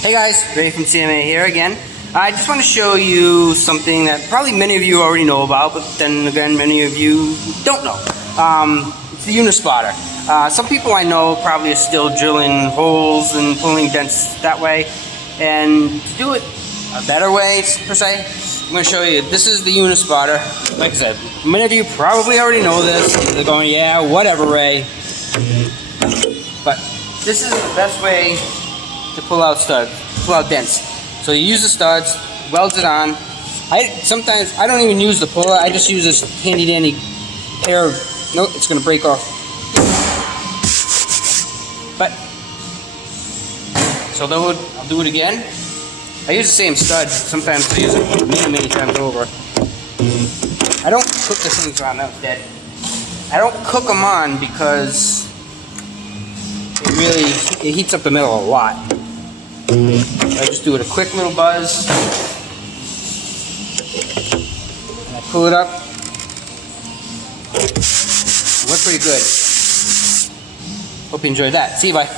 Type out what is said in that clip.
Hey guys, Ray from CMA here again. I just want to show you something that probably many of you already know about, but then again many of you don't know. It's the Unispotter. Some people I know probably are still drilling holes and pulling dents that way, and to do it a better way per se, I'm going to show you. This is the Unispotter. Like I said, many of you probably already know this. They're going, yeah, whatever, Ray. But this is the best way to pull out dents. So you use the studs, welds it on. Sometimes I don't even use the puller. I just use this handy dandy pair of. Nope, it's going to break off. But so I'll do it again. I use the same stud. Sometimes I use it many times over. I don't cook the things on. That was dead. I don't cook them on because it heats up the metal a lot. I just do it a quick little buzz, and I pull it up. It worked pretty good. Hope you enjoyed that. See you, bye.